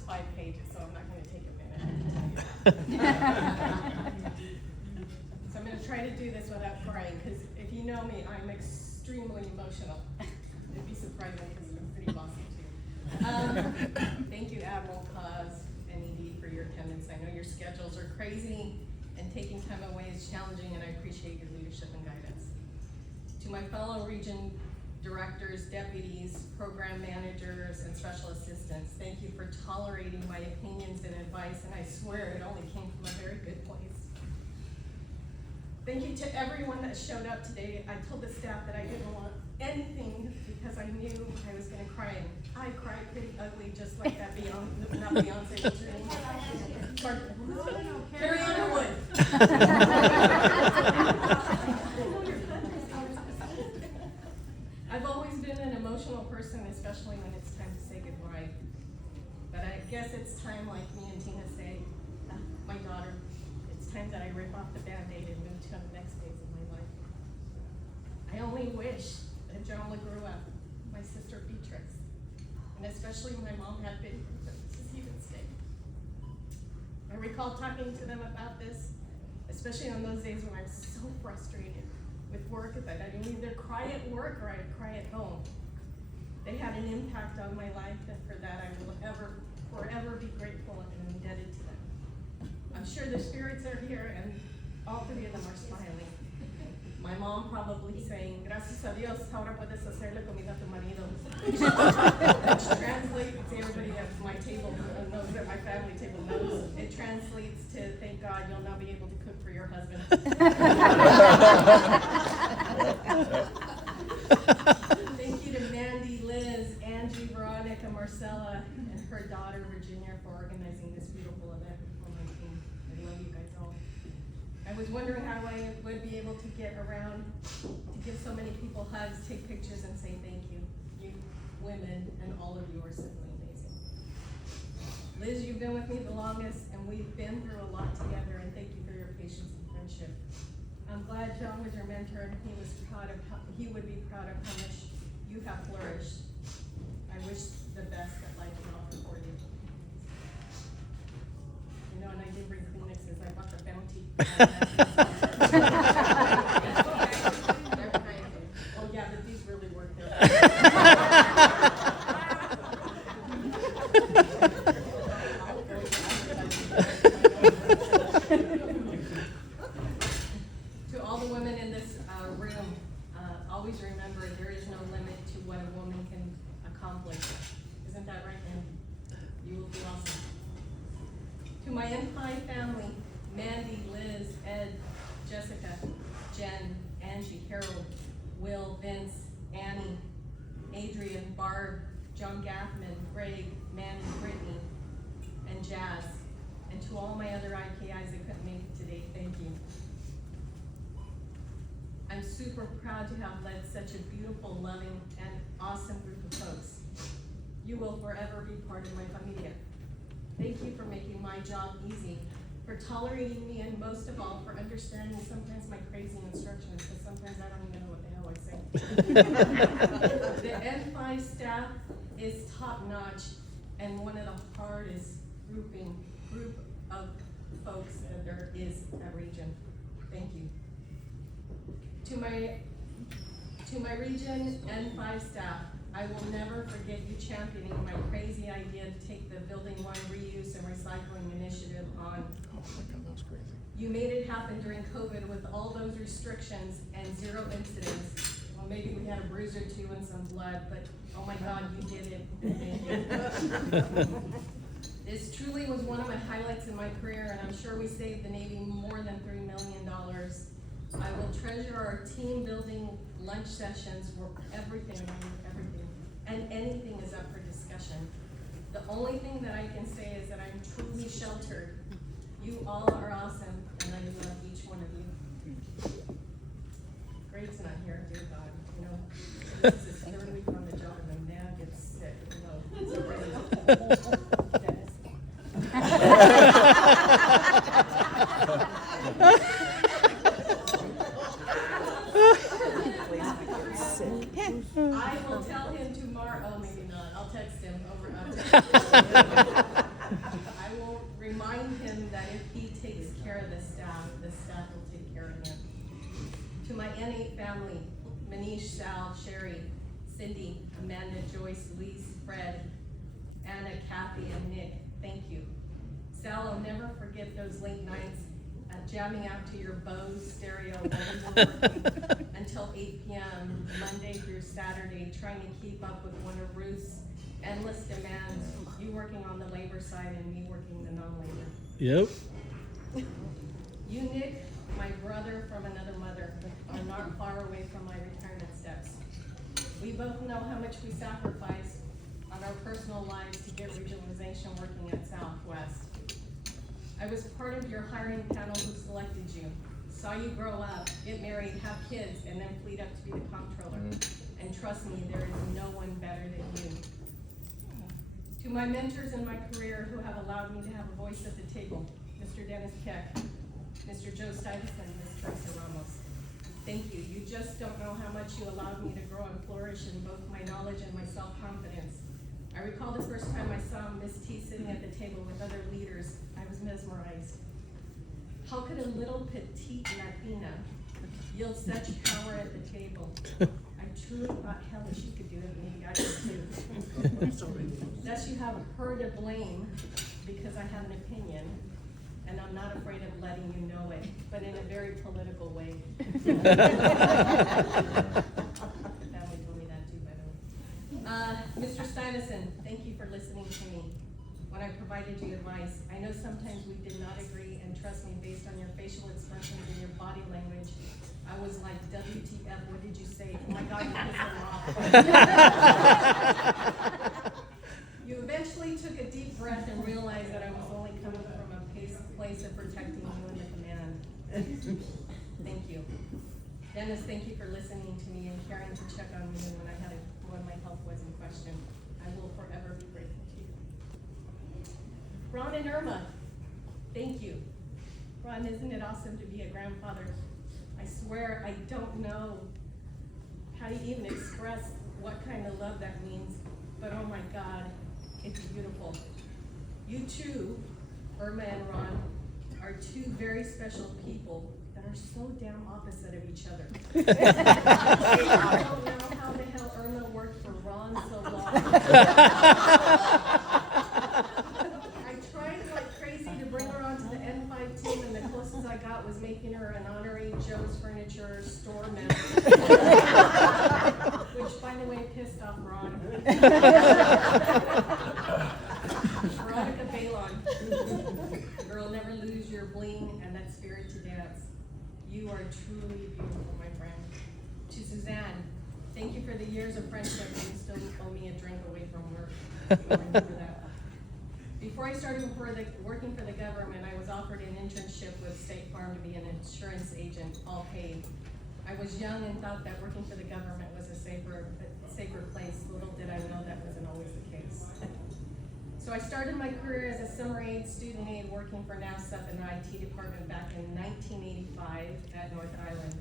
is 5 pages, so I'm not gonna take a minute. So I'm gonna try to do this without crying, because if you know me, I'm extremely emotional. It'd be surprising, because I'm pretty bossy too. Thank you, Admiral Cause and ED, for your attendance. I know your schedules are crazy, and taking time away is challenging, and I appreciate your leadership and guidance. To my fellow region directors, deputies, program managers, and special assistants, thank you for tolerating my opinions and advice, and I swear it only came from a very good place. Thank you to everyone that showed up today. I told the staff that I didn't want anything because I knew I was gonna cry, and I cried pretty ugly, just like that Beyonce, not Beyonce, what's her name? Pardon? Carrie Underwood. I've always been an emotional person, especially when it's time to say goodbye. But I guess it's time, like me and Tina say, my daughter, it's time that I rip off the Band-Aid and move to the next phase of my life. I only wish that John grew up, my sister Beatrix, and especially my mom had been here to see this day. I recall talking to them about this, especially on those days when I was so frustrated with work that I would either cry at work or I'd cry at home. They had an impact on my life, and for that I will forever be grateful and indebted to them. I'm sure the spirits are here, and all 3 of them are smiling. My mom probably saying, gracias a Dios, ahora puedes hacerle comida a tu marido. Which translates, everybody at my table knows, that my family table knows, it translates to, thank God you'll now be able to cook for your husband. Thank you to Mandy, Liz, Angie, Veronica, Marcella, and her daughter Virginia for organizing this beautiful event for my team. I love you guys all. I was wondering how I would be able to get around to give so many people hugs, take pictures, and say thank you. You women and all of you are simply amazing. Liz, you've been with me the longest, and we've been through a lot together, and thank you for your patience and friendship. I'm glad John was your mentor, and he would be proud of how much you have flourished. I wish the best that life can offer for you. You know, and I did bring Kleenexes. I bought the Bounty. Oh yeah, but these really work there. To all the women in this room, always remember there is no limit to what a woman can accomplish. Isn't that right, Mandy? You will be awesome. To my Espy family, Mandy, Liz, Ed, Jessica, Jen, Angie, Harold, Will, Vince, Annie, Adrian, Barb, John Gaffman, Greg, Mandy, Brittany, and Jazz. And to all my other IKIs that couldn't make it today, thank you. I'm super proud to have led such a beautiful, loving, and awesome group of folks. You will forever be part of my familia. Thank you for making my job easy, for tolerating me, and most of all, for understanding sometimes my crazy instructions, because sometimes I don't even know what the hell I say. The Espy staff is top-notch, and one of the hardest group of folks that there is at Region. Thank you. To my Region Espy staff, I will never forget you championing my crazy idea to take the Building 1 reuse and recycling initiative on. Oh my God, that was crazy. You made it happen during COVID with all those restrictions and 0 incidents. Well, maybe we had a bruise or 2 and some blood, but oh my God, you did it. Thank you. This truly was one of my highlights in my career, and I'm sure we saved the Navy more than $3 million. I will treasure our team building lunch sessions where everything, and anything is up for discussion. The only thing that I can say is that I'm truly sheltered. You all are awesome, and I love each one of you. Grade's not here, dear God. You know, this is his 3rd week on the job, and the man gets sick. No, it's already. I will tell him tomorrow. Oh, maybe not. I'll text him over. take care of him. To my N8 family, Manish, Sal, Sherry, Cindy, Amanda, Joyce, Louise, Fred, Anna, Kathy, and Nick, thank you. Sal, I'll never forget those late nights jamming out to your Bose stereo until 8 p.m. Monday through Saturday, trying to keep up with one of Ruth's endless demands, you working on the labor side and me working the non-labor. Yep. You, Nick, my brother from another mother, are not far away from my retirement steps. We both know how much we sacrificed on our personal lives to get regionalization working at Southwest. I was part of your hiring panel who selected you, saw you grow up, get married, have kids, and then plead up to be the comptroller. And trust me, there is no one better than you. To my mentors in my career who have allowed me to have a voice at the table, Mr. Dennis Keck, Mr. Joe Stuyvesant, Ms. Teresa Ramos. Thank you. You just don't know how much you allowed me to grow and flourish in both my knowledge and my self-confidence. I recall the first time I saw Ms. T sitting at the table with other leaders, I was mesmerized. How could a little petite Latina yield such power at the table? I truly thought, hell, if she could do it, maybe I could too. Thus you have her to blame because I have an opinion, and I'm not afraid of letting you know it, but in a very political way. Family told me that too, by the way. Mr. Stuyvesant, thank you for listening to me when I provided you advice. I know sometimes we did not agree, and trust me, based on your facial expressions and your body language, I was like, WTF, what did you say? Oh my God, you pissed them off. You eventually took a deep breath and realized that I was only coming from a place of protecting you and the command. Thank you. Dennis, thank you for listening to me and caring to check on me when my health was in question. I will forever be grateful to you. Ron and Irma, thank you. Ron, isn't it awesome to be a grandfather? I swear I don't know how to even express what kind of love that means, but oh my God, it's beautiful. You two, Irma and Ron, are two very special people that are so damn opposite of each other. I don't know how the hell Irma worked for Ron so long. I tried like crazy to bring her onto the N5 team, and the closest I got was making her an honorary Joe's Furniture store member. Which, by the way, pissed off Ron. Veronica Balon, girl, never lose your bling and that spirit to dance. You are truly beautiful, my friend. To Suzanne, thank you for the years of friendship, and you still owe me a drink away from work. I remember that. Before I started working for the government, I was offered an internship with State Farm to be an insurance agent, all paid. I was young and thought that working for the government was a safer place. Little did I know that wasn't always the case. So I started my career as a summer aide, student aide, working for NASSUP in the IT department back in 1985 at North Island.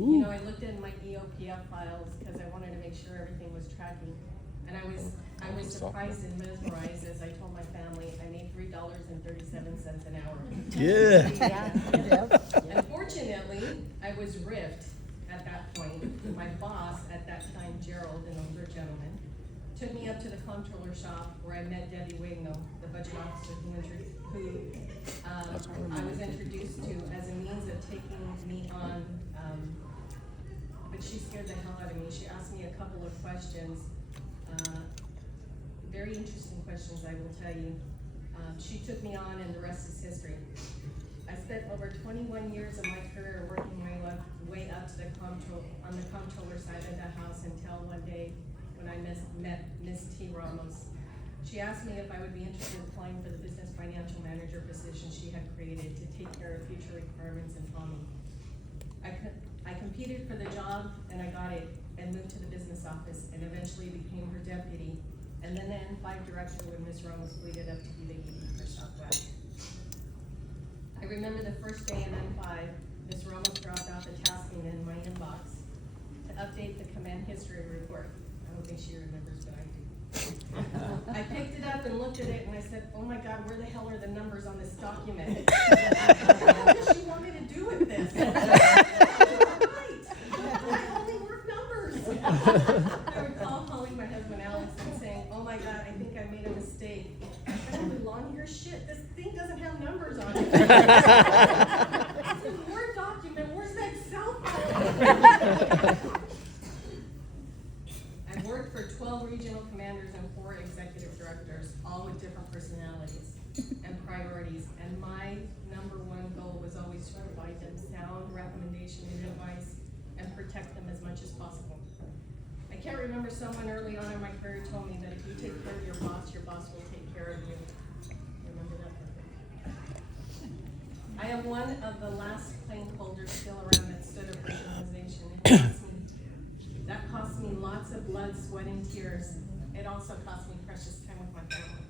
Ooh. You know, I looked in my EOPF files because I wanted to make sure everything was tracking. And I was surprised and mesmerized as I told my family I made $3.37 an hour. Yeah. Unfortunately, I was riffed at that point. My boss at that time, Gerald, an older gentleman, took me up to the comptroller shop where I met Debbie Wigno, the budget officer who I was introduced to as a means of taking me on, but she scared the hell out of me. She asked me a couple of questions, very interesting questions, I will tell you. She took me on, and the rest is history. I spent over 21 years of my career working my way up to the comptroller side of the house until one day when I met Ms. T. Ramos. She asked me if I would be interested in applying for the business financial manager position she had created to take care of future requirements in plumbing. I competed for the job, and I got it, and moved to the business office, and eventually became her deputy, and then the N5 director when Ms. Ramos pleaded up to be the ED for Southwest. I remember the first day in N5, Ms. Ramos dropped out the tasking in my inbox to update the command history report. I don't think she remembers, but I do. I picked it up and looked at it, and I said, oh my God, where the hell are the numbers on this document? What does she want me to do with this? I recall calling my husband Alex and saying, oh my God, I think I made a mistake. I have a long hair shit. This thing doesn't have numbers on it. It's a Word document. Where's that cell phone? I've worked for 12 regional commanders and 4 executive directors, all with different personalities and priorities. And my number one goal was always to provide them sound recommendation and advice and protect them as much as possible. I can't remember someone early on in my career told me that if you take care of your boss will take care of you. Remember that? I am one of the last plane holders still around that stood up for civilization. That cost me lots of blood, sweat, and tears. It also cost me precious time with my family.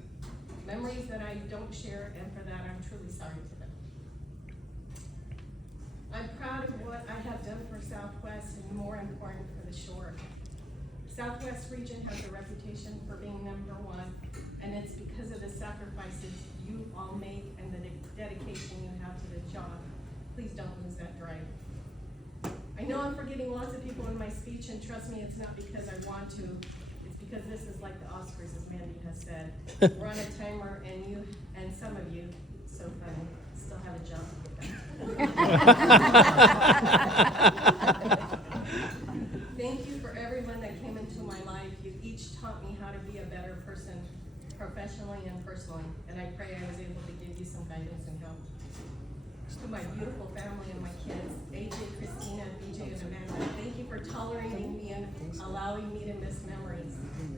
Memories that I don't share, and for that I'm truly sorry to them. I'm proud of what I have done for Southwest, and more important, for the shore. Southwest region has a reputation for being number one, and it's because of the sacrifices you all make and the dedication you have to the job. Please don't lose that drive. I know I'm forgetting lots of people in my speech, and trust me, it's not because I want to. It's because this is like the Oscars, as Mandy has said. We're on a timer, and you, and some of you, so funny, still have a job to get back. Thank you for everyone that came into my life. You each taught me how to be a better person, professionally and personally, and I pray I was able to give you some guidance and help. To my beautiful family and my kids, AJ, Christina, BJ, and Amanda, thank you for tolerating me and allowing me to miss memories.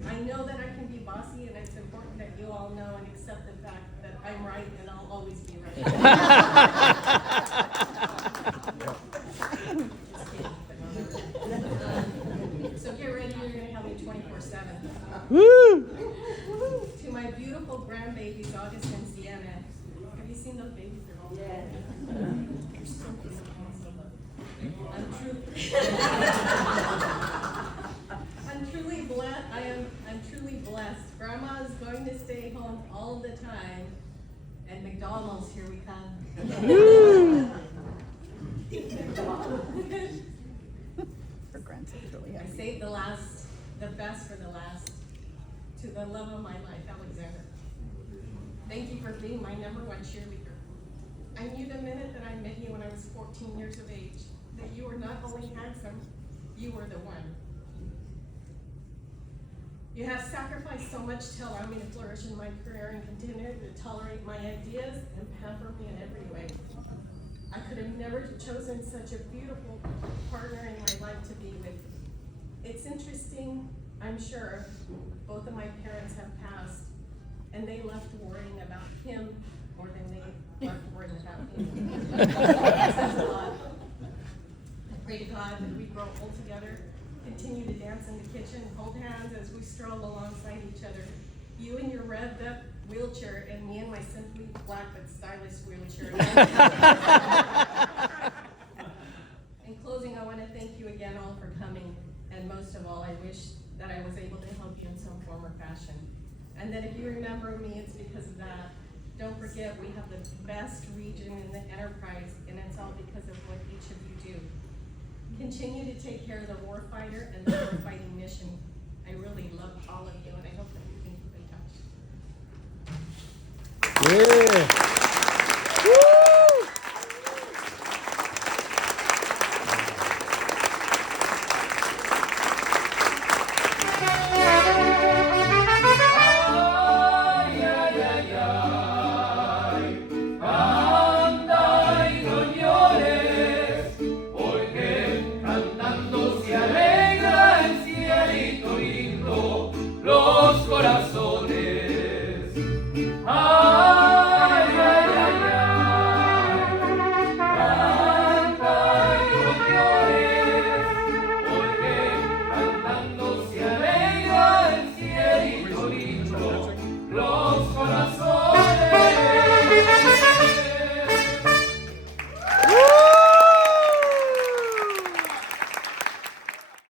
I know that I can be bossy, and it's important that you all know and accept the fact that I'm right and I'll always be right. So get ready, you're going to have me 24/7. Woo! To my beautiful grandbabies, August and Sienna. Have you seen those babies? They're all They're so beautiful. I'm truly blessed. I'm truly blessed. Grandma is going to stay home all the time. And McDonald's, here we come. For granted, really. I saved the best for the last. To the love of my life, Alexander. Thank you for being my number one cheerleader. I knew the minute that I met you when I was 14 years of age, that you were not only handsome, you were the one. You have sacrificed so much to allow me to flourish in my career and continue to tolerate my ideas and pamper me in every way. I could have never chosen such a beautiful partner in my life to be with. It's interesting, I'm sure, both of my parents have passed, and they left worrying about him more than they left worrying about me. It says a lot. I pray to God that we grow old together, continue to dance in the kitchen, hold hands as we stroll alongside each other. You in your revved up wheelchair, and me in my simply black but stylish wheelchair. In closing, I want to thank you again all for coming, and most of all, I wish that I was able to help you in some form or fashion. And that if you remember me, it's because of that. Don't forget, we have the best region in the enterprise, and it's all because of what each of you do. Continue to take care of the warfighter and the warfighting mission. I really love all of you, and I hope that we can keep in touch.